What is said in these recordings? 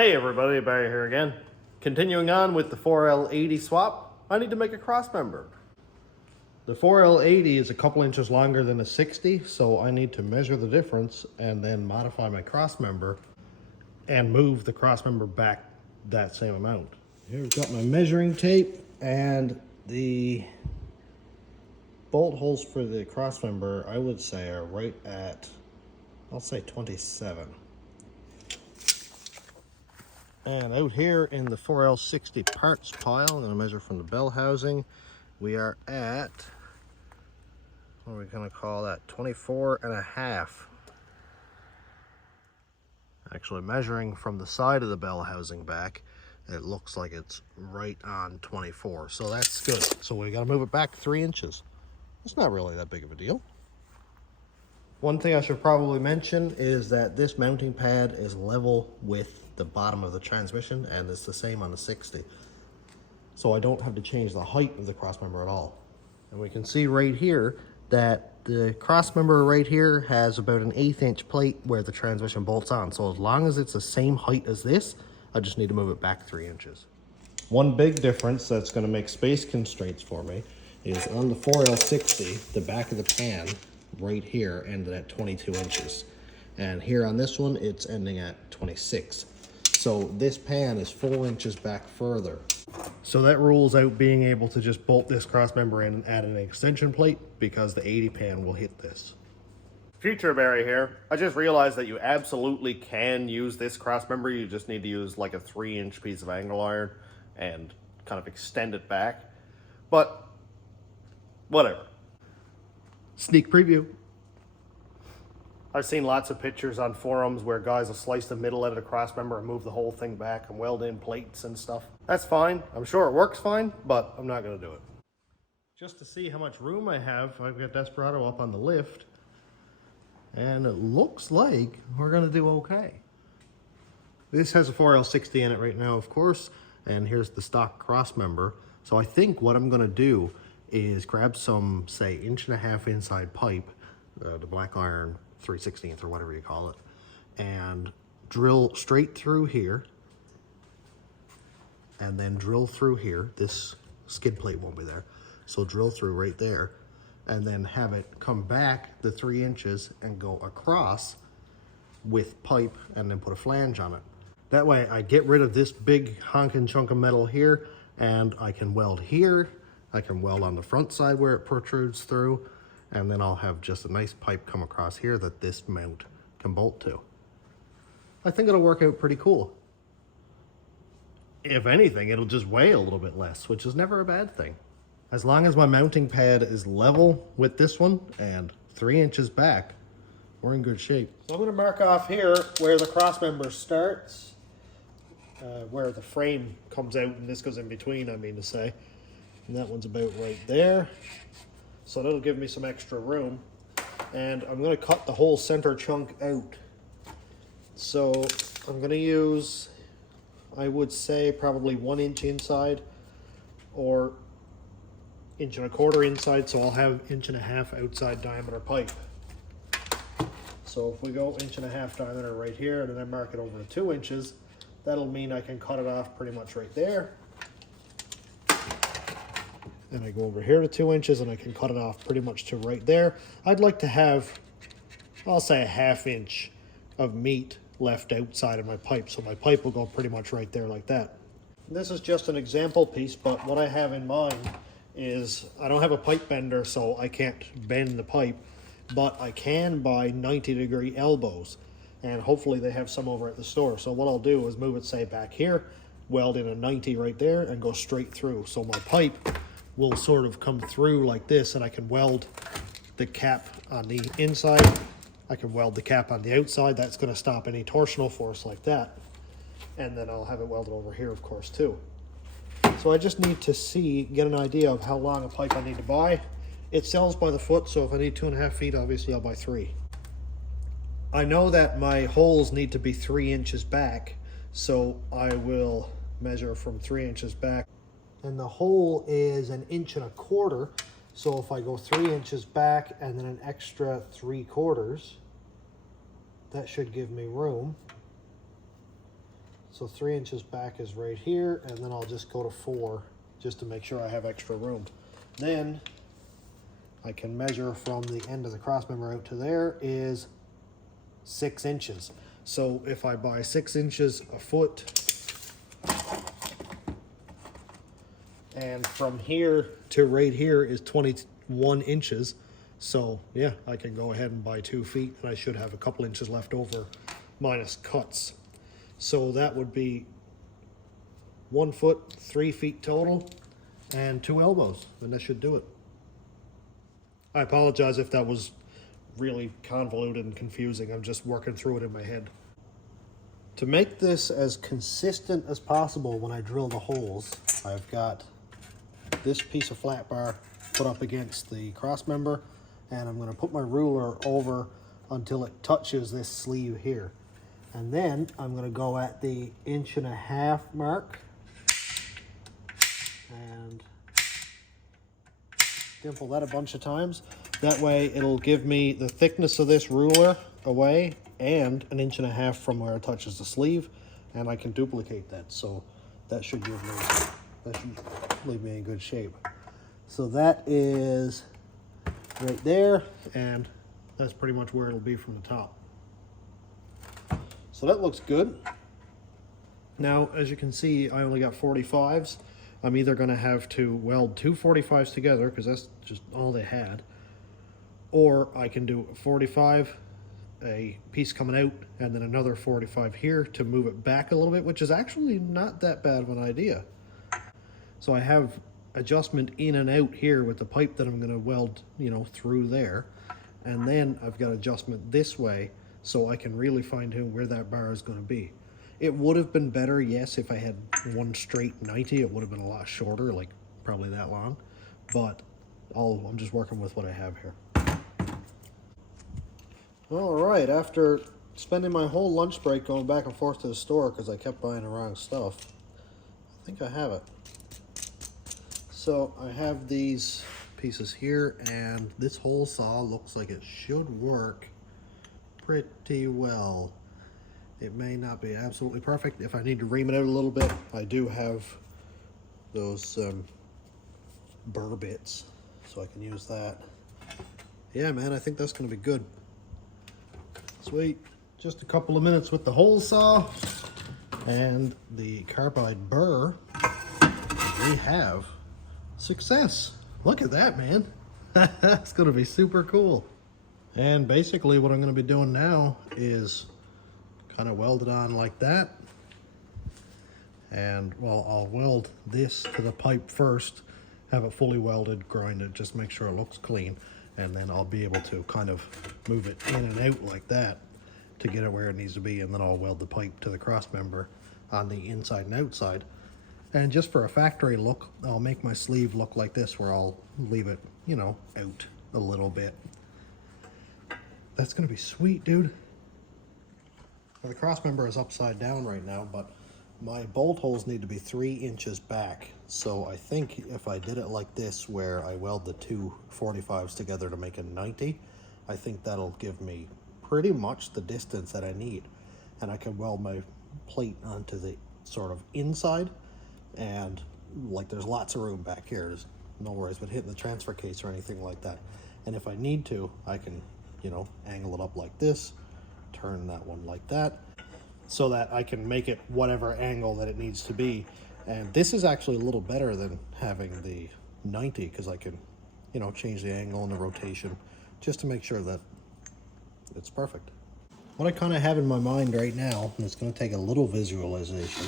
Hey everybody, Barry here again. Continuing on with the 4L80 swap, I need to make a cross member. The 4L80 is a couple inches longer than a 60, so I need to measure the difference and then modify my cross member and move the cross member back that same amount. Here I've got my measuring tape, and the bolt holes for the cross member I would say are right at, I'll say 27. And out here in the 4L60 parts pile, I'm going to measure from the bell housing, we are at, what are we going to call that, 24.5. Actually measuring from the side of the bell housing back, it looks like it's right on 24, so that's good. So we got to move it back 3 inches. It's not really that big of a deal. One thing I should probably mention is that this mounting pad is level with the bottom of the transmission, and it's the same on the 60. So I don't have to change the height of the cross member at all. And we can see right here that the cross member right here has about an 1/8 inch plate where the transmission bolts on. So as long as it's the same height as this, I just need to move it back 3 inches. One big difference that's going to make space constraints for me is on the 4L60, the back of the pan right here ended at 22 inches. And here on this one, it's ending at 26. So this pan is 4 inches back further. So that rules out being able to just bolt this cross member in and add an extension plate, because the 80 pan will hit this. Future Barry here. I just realized that you absolutely can use this cross member. You just need to use like a 3-inch piece of angle iron and kind of extend it back. But whatever. Sneak preview. I've seen lots of pictures on forums where guys will slice the middle out of the cross member and move the whole thing back and weld in plates and stuff. That's fine. I'm sure it works fine, but I'm not going to do it. Just to see how much room I have, I've got Desperado up on the lift, and it looks like we're going to do okay. This has a 4L60 in it right now, of course, and here's the stock cross member. So I think what I'm going to do is grab some, say, 1.5 inch inside pipe, the black iron 3/16 or whatever you call it, and drill straight through here, and then drill through here. This skid plate won't be there, so drill through right there, and then have it come back the 3 inches and go across with pipe, and then put a flange on it. That way I get rid of this big honking chunk of metal here, and I can weld here, I can weld on the front side where it protrudes through, and then I'll have just a nice pipe come across here that this mount can bolt to. I think it'll work out pretty cool. If anything, it'll just weigh a little bit less, which is never a bad thing. As long as my mounting pad is level with this one and 3 inches back, we're in good shape. So I'm going to mark off here where the cross member starts, where the frame comes out, and this goes in between, I mean to say. And that one's about right there. So that'll give me some extra room. And I'm going to cut the whole center chunk out. So I'm going to use, I would say, probably 1 inch inside or 1.25 inches inside. So I'll have 1.5 inch outside diameter pipe. So if we go 1.5 inch diameter right here, and then I mark it over to 2 inches, that'll mean I can cut it off pretty much right there. And I go over here to 2 inches, and I can cut it off pretty much to right there. I'd like to have, I'll say, a 1/2 inch of meat left outside of my pipe, so my pipe will go pretty much right there like that. This is just an example piece, but what I have in mind is I don't have a pipe bender, so I can't bend the pipe, but I can buy 90-degree elbows, and hopefully they have some over at the store. So what I'll do is move it, say, back here, weld in a 90 right there, and go straight through. So my pipe will sort of come through like this, and I can weld the cap on the inside. I can weld the cap on the outside. That's going to stop any torsional force like that. And then I'll have it welded over here, of course, too. So I just need to get an idea of how long a pipe I need to buy. It sells by the foot, so if I need 2.5 feet, obviously I'll buy 3. I know that my holes need to be 3 inches back, so I will measure from 3 inches back. And the hole is 1.25 inches, so if I go 3 inches back and then an extra 3/4, that should give me room. So 3 inches back is right here, and then I'll just go to 4 just to make sure I have extra room. Then I can measure from the end of the cross member out to there is 6 inches. So if I buy 6 inches a foot, and from here to right here is 21 inches. So yeah, I can go ahead and buy 2 feet, and I should have a couple inches left over minus cuts. So that would be 1 foot, 3 feet total, and 2 elbows, and that should do it. I apologize if that was really convoluted and confusing. I'm just working through it in my head. To make this as consistent as possible when I drill the holes, I've got this piece of flat bar put up against the cross member, and I'm going to put my ruler over until it touches this sleeve here. And then I'm going to go at the 1.5 inch mark and dimple that a bunch of times. That way it'll give me the thickness of this ruler away and 1.5 inches from where it touches the sleeve, and I can duplicate that. So that should give me, that should leave me in good shape. So that is right there, and that's pretty much where it'll be from the top. So that looks good. Now, as you can see, I only got 45s. I'm either going to have to weld 2 45s together, because that's just all they had, or I can do a 45, a piece coming out, and then another 45 here to move it back a little bit, which is actually not that bad of an idea. So I have adjustment in and out here with the pipe that I'm going to weld, you know, through there, and then I've got adjustment this way, so I can really fine tune where that bar is going to be. It would have been better, yes, if I had one straight 90. It would have been a lot shorter, like probably that long, but I'm just working with what I have here. All right, after spending my whole lunch break going back and forth to the store because I kept buying the wrong stuff, I think I have it. So I have these pieces here, and this hole saw looks like it should work pretty well. It may not be absolutely perfect. If I need to ream it out a little bit, I do have those burr bits, so I can use that. Yeah, man, I think that's going to be good. Sweet. Just a couple of minutes with the hole saw and the carbide burr. We have success. Look at that, man. That's going to be super cool. And basically what I'm going to be doing now is kind of weld it on like that. And well, I'll weld this to the pipe first, have it fully welded, grind it, just make sure it looks clean, and then I'll be able to kind of move it in and out like that to get it where it needs to be, and then I'll weld the pipe to the cross member on the inside and outside. And just for a factory look, I'll make my sleeve look like this, where I'll leave it, you know, out a little bit. That's gonna be sweet, dude. Now, the cross member is upside down right now, but my bolt holes need to be 3 inches back. So I think if I did it like this, where I weld the 2 45s together to make a 90, I think that'll give me pretty much the distance that I need. And I can weld my plate onto the sort of inside, and like there's lots of room back here. There's no worries about hitting the transfer case or anything like that. And if I need to, I can, you know, angle it up like this, turn that one like that, so that I can make it whatever angle that it needs to be. And this is actually a little better than having the 90, because I can, you know, change the angle and the rotation just to make sure that it's perfect. What I kind of have in my mind right now, and it's going to take a little visualization,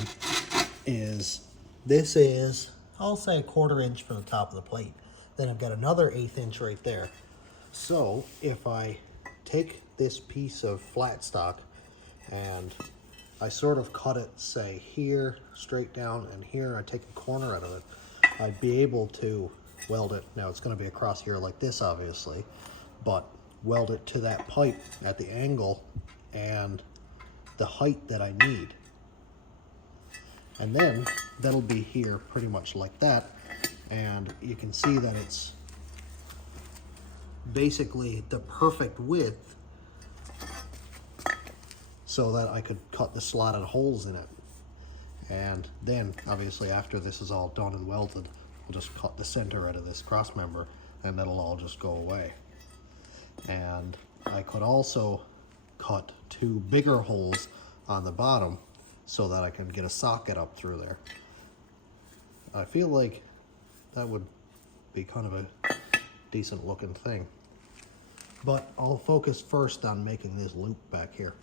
is this is, I'll say, 1/4 inch from the top of the plate. Then I've got another 1/8 inch right there. So if I take this piece of flat stock and I sort of cut it, say here, straight down, and here I take a corner out of it, I'd be able to weld it. Now it's going to be across here like this, obviously, but weld it to that pipe at the angle and the height that I need. And then that'll be here pretty much like that, and you can see that it's basically the perfect width so that I could cut the slotted holes in it. And then obviously after this is all done and welded, we'll just cut the center out of this cross member and that'll all just go away. And I could also cut 2 bigger holes on the bottom so that I can get a socket up through there. I feel like that would be kind of a decent looking thing. But I'll focus first on making this loop back here.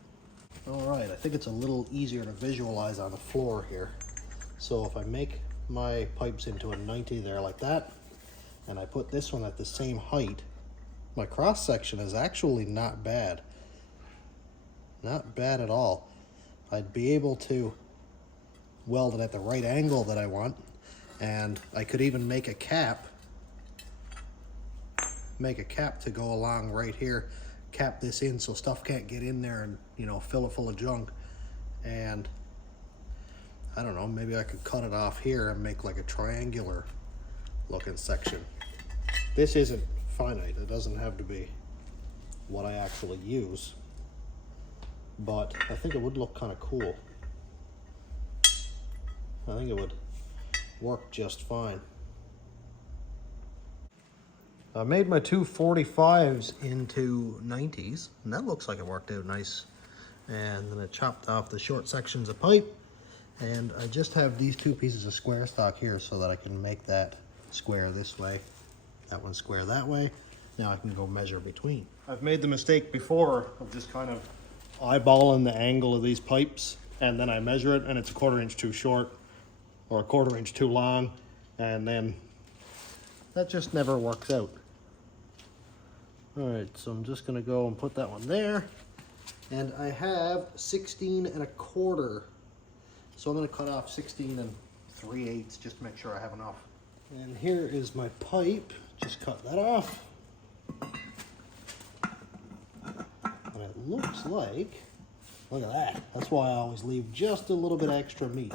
All right, I think it's a little easier to visualize on the floor here. So if I make my pipes into a 90 there like that, and I put this one at the same height, my cross section is actually not bad. Not bad at all. I'd be able to weld it at the right angle that I want, and I could even make a cap to go along right here, cap this in so stuff can't get in there and, you know, fill it full of junk. And I don't know, maybe I could cut it off here and make like a triangular looking section. This isn't finite, it doesn't have to be what I actually use, but I think it would look kind of cool. I think it would work just fine. I made my 2 45s into 90s, and that looks like it worked out nice. And then I chopped off the short sections of pipe, and I just have these 2 pieces of square stock here so that I can make that square this way, that one square that way. Now I can go measure between. I've made the mistake before of just kind of eyeballing the angle of these pipes, and then I measure it and it's a 1/4 inch too short or a 1/4 inch too long, and then that just never works out. All right, so I'm just gonna go and put that one there, and I have 16 1/4, so I'm gonna cut off 16 3/8 just to make sure I have enough. And here is my pipe, just cut that off. And it looks like, look at that. That's why I always leave just a little bit extra meat.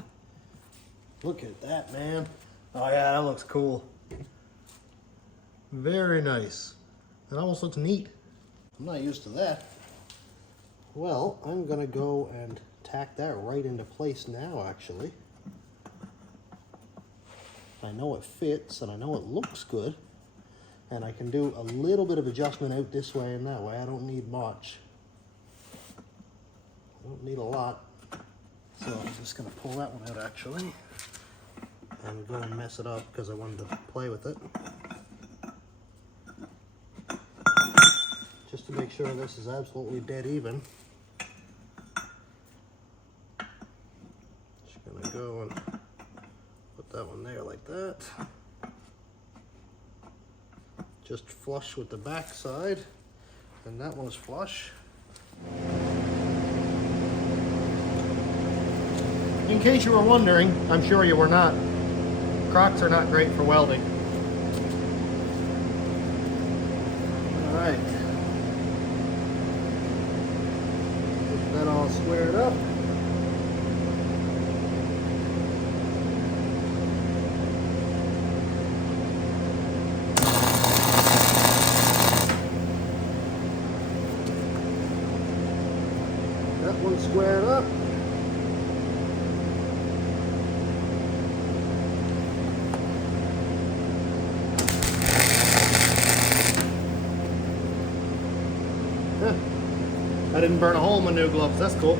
Look at that, man. Oh yeah, that looks cool. Very nice. It almost looks neat. I'm not used to that. Well, I'm gonna go and tack that right into place now, actually. I know it fits and I know it looks good, and I can do a little bit of adjustment out this way and that way. I don't need much. I don't need a lot. So I'm just gonna pull that one out actually and go and mess it up because I wanted to play with it. Just to make sure this is absolutely dead even. Just gonna go and put that one there like that. Just flush with the back side, and that one's flush. In case you were wondering, I'm sure you were not, Crocs are not great for welding. All right. Get that all squared up. That one's squared up. I didn't burn a hole in my new gloves, that's cool.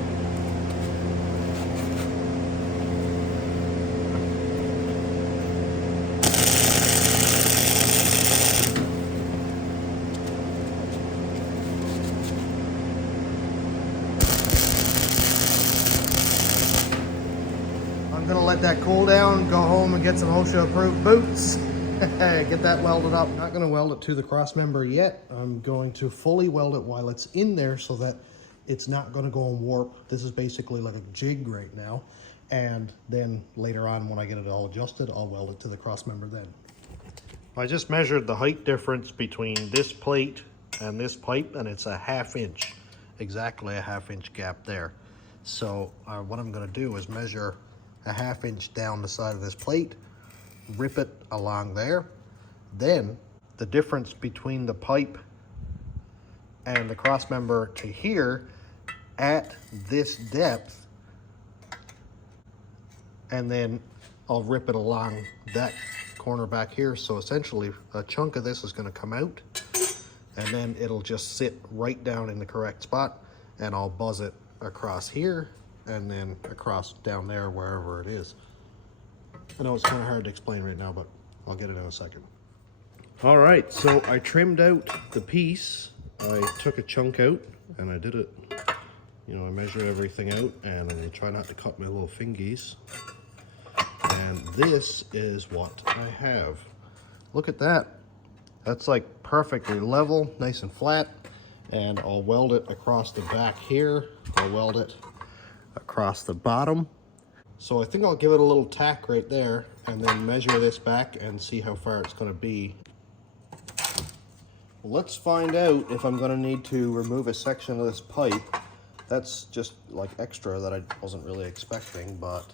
I'm gonna let that cool down, go home and get some OSHA approved boots. Get that welded up. Not gonna weld it to the cross member yet. I'm going to fully weld it while it's in there so that it's not gonna go and warp. This is basically like a jig right now. And then later on when I get it all adjusted, I'll weld it to the cross member then. I just measured the height difference between this plate and this pipe, and it's a 1/2 inch. Exactly a 1/2 inch gap there. So what I'm gonna do is measure a 1/2 inch down the side of this plate, rip it along there. Then the difference between the pipe and the cross member to here at this depth, and then I'll rip it along that corner back here. So essentially a chunk of this is going to come out, and then it'll just sit right down in the correct spot, and I'll buzz it across here and then across down there wherever it is. I know it's kind of hard to explain right now, but I'll get it in a second. All right, so I trimmed out the piece. I took a chunk out and I did it, you know, I measured everything out, and I try not to cut my little fingies. And this is what I have. Look at that. That's like perfectly level, nice and flat. And I'll weld it across the back here. I'll weld it across the bottom. So I think I'll give it a little tack right there and then measure this back and see how far it's going to be. Well, let's find out if I'm going to need to remove a section of this pipe. That's just like extra that I wasn't really expecting, but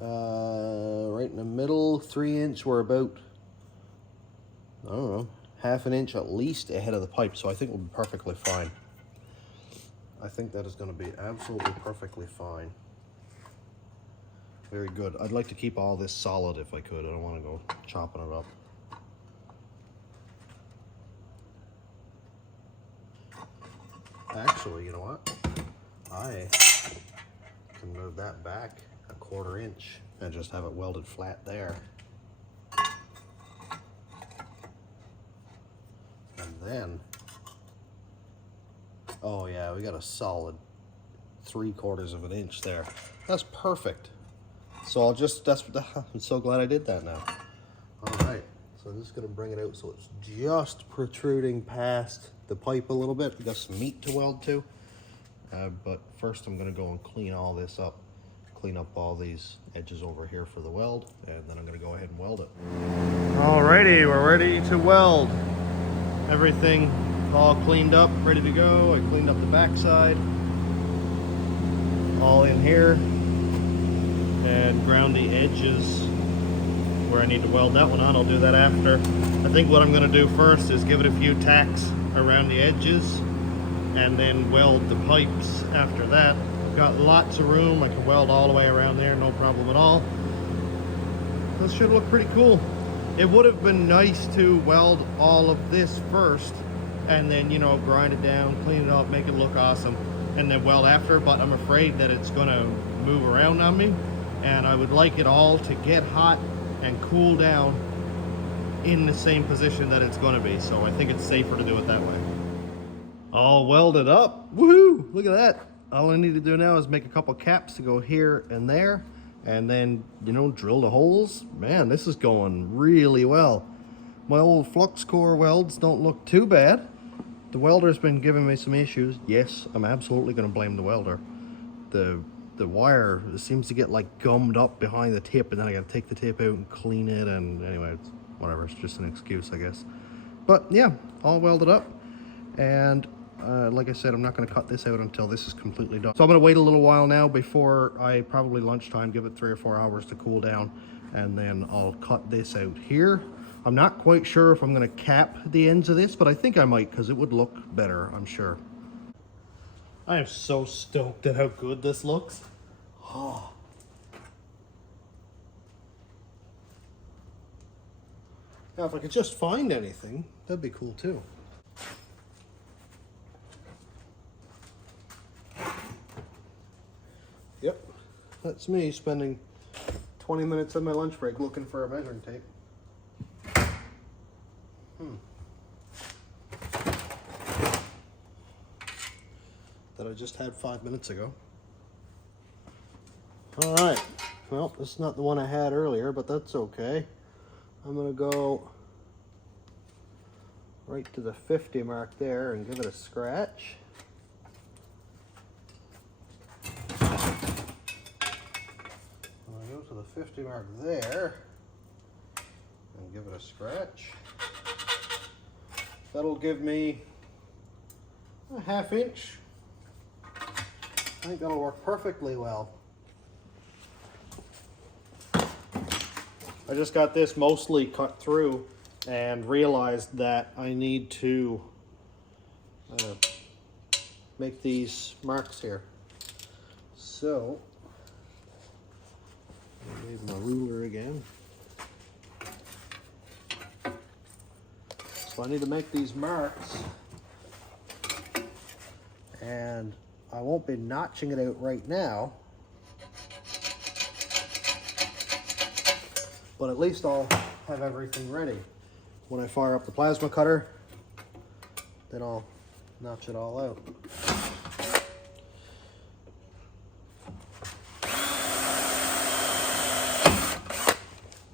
right in the middle, 3 inch, we're about, I don't know, half an inch at least ahead of the pipe, so I think we'll be perfectly fine. I think that is going to be absolutely perfectly fine. Very good. I'd like to keep all this solid if I could. I don't want to go chopping it up. Actually, you know what? I can move that back a 1/4 inch and just have it welded flat there. And then, oh yeah, we got a solid 3/4 of an inch there. That's perfect. So I'll just, I'm so glad I did that now. All right, so I'm just gonna bring it out so it's just protruding past the pipe a little bit. We got some meat to weld to. But first I'm gonna go and clean all this up. Clean up all these edges over here for the weld, and then I'm gonna go ahead and weld it. Alrighty, we're ready to weld. Everything all cleaned up, ready to go. I cleaned up the backside, all in here, and ground the edges where I need to weld that one on. I'll do that after. I think what I'm gonna do first is give it a few tacks around the edges and then weld the pipes after that. Got lots of room. I can weld all the way around there, no problem at all. This should look pretty cool. It would have been nice to weld all of this first and then, you know, grind it down, clean it up, make it look awesome, and then weld after, but I'm afraid that it's gonna move around on me, and I would like it all to get hot and cool down in the same position that it's gonna be. So I think it's safer to do it that way. All welded up. Woohoo! Look at that. All I need to do now is make a couple caps to go here and there, and then, you know, drill the holes. Man, this is going really well. My old flux core welds don't look too bad. The welder's been giving me some issues. Yes, I'm absolutely going to blame the welder. The wire seems to get like gummed up behind the tip, and then I got to take the tip out and clean it, and anyway, it's whatever. It's just an excuse, I guess. But yeah, all welded up, and like I said, I'm not going to cut this out until this is completely done. So I'm going to wait a little while now before probably lunchtime, give it 3 or 4 hours to cool down, and then I'll cut this out here. I'm not quite sure if I'm going to cap the ends of this, but I think I might, because it would look better, I'm sure. I am so stoked at how good this looks. Oh. Now, if I could just find anything, that'd be cool too. Yep, that's me spending 20 minutes of my lunch break looking for a measuring tape. That I just had 5 minutes ago. All right, well, this is not the one I had earlier, but that's okay. I'm gonna go right to the 50 mark there and give it a scratch. To the 50 mark there and give it a scratch. That'll give me a 1/2 inch. I think that'll work perfectly well. I just got this mostly cut through and realized that I need to make these marks here. So my ruler again. So I need to make these marks, and I won't be notching it out right now, but at least I'll have everything ready. When I fire up the plasma cutter, then I'll notch it all out.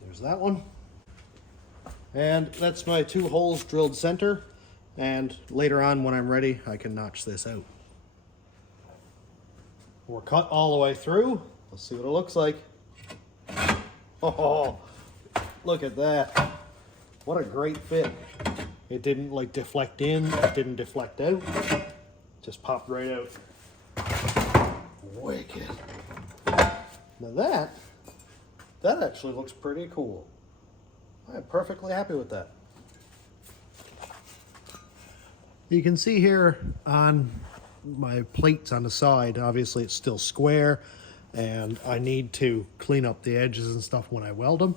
There's that one. And that's my 2 holes drilled center. And later on when I'm ready, I can notch this out. We're cut all the way through. Let's see what it looks like. Oh, look at that. What a great fit. It didn't like deflect in, it didn't deflect out. Just popped right out. Wicked. Now that actually looks pretty cool. I'm perfectly happy with that. You can see here on my plates on the side, obviously it's still square, and I need to clean up the edges and stuff when I weld them,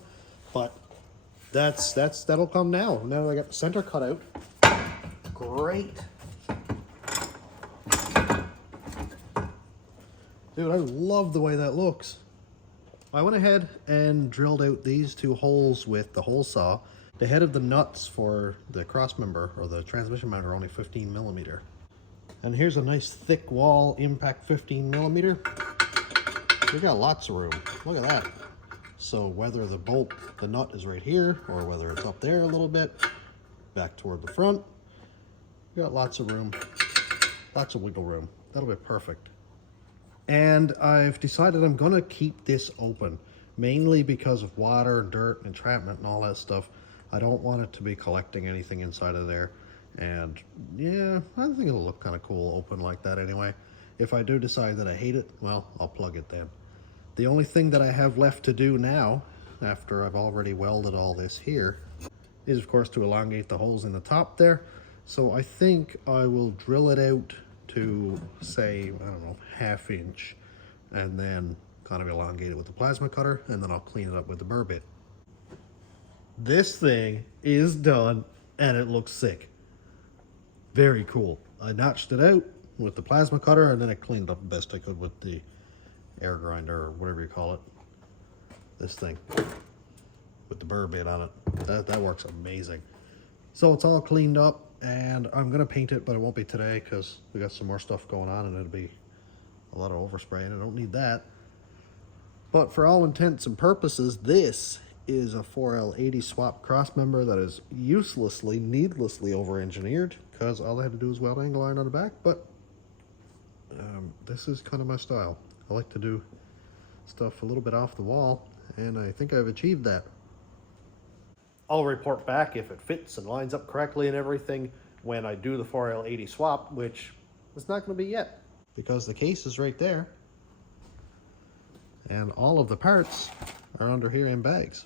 but that'll come now. Now I got the center cut out. Great. Dude, I love the way that looks. I went ahead and drilled out these 2 holes with the hole saw. The head of the nuts for the cross member or the transmission mount are only 15 millimeter. And here's a nice thick wall impact 15 millimeter. We got lots of room. Look at that. So whether the nut is right here or whether it's up there a little bit, back toward the front, we got lots of room, lots of wiggle room. That'll be perfect. And I've decided I'm gonna keep this open, mainly because of water, dirt, entrapment, and all that stuff. I don't want it to be collecting anything inside of there. And yeah, I think it'll look kind of cool open like that anyway. If I do decide that I hate it, well, I'll plug it then. The only thing that I have left to do now, after I've already welded all this here, is of course to elongate the holes in the top there. So I think I will drill it out to say, I don't know, 1/2 inch, and then kind of elongate it with the plasma cutter, and then I'll clean it up with the burr bit. This thing is done, and it looks sick. Very cool. I notched it out with the plasma cutter, and then I cleaned it up the best I could with the air grinder, or whatever you call it. This thing with the burr bit on it. That works amazing. So it's all cleaned up, and I'm gonna paint it, but it won't be today because we got some more stuff going on, and it'll be a lot of overspray, and I don't need that. But for all intents and purposes, this is a 4L80 swap cross member that is uselessly, needlessly over-engineered, because all I had to do was weld angle iron on the back. But this is kind of my style. I like to do stuff a little bit off the wall, and I think I've achieved that. I'll report back if it fits and lines up correctly and everything when I do the 4L80 swap, which is not going to be yet, because the case is right there, and all of the parts are under here in bags.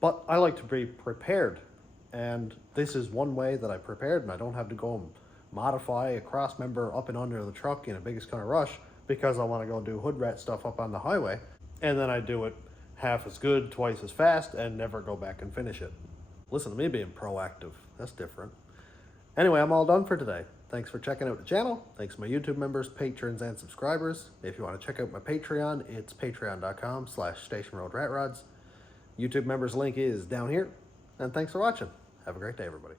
But I like to be prepared, and this is one way that I prepared, and I don't have to go and modify a cross member up and under the truck in a biggest kind of rush, because I want to go and do hood rat stuff up on the highway, and then I do it half as good, twice as fast, and never go back and finish it. Listen to me being proactive. That's different. Anyway, I'm all done for today. Thanks for checking out the channel. Thanks to my YouTube members, patrons, and subscribers. If you want to check out my Patreon, it's patreon.com/stationroadratrods. YouTube members link is down here. And thanks for watching. Have a great day, everybody.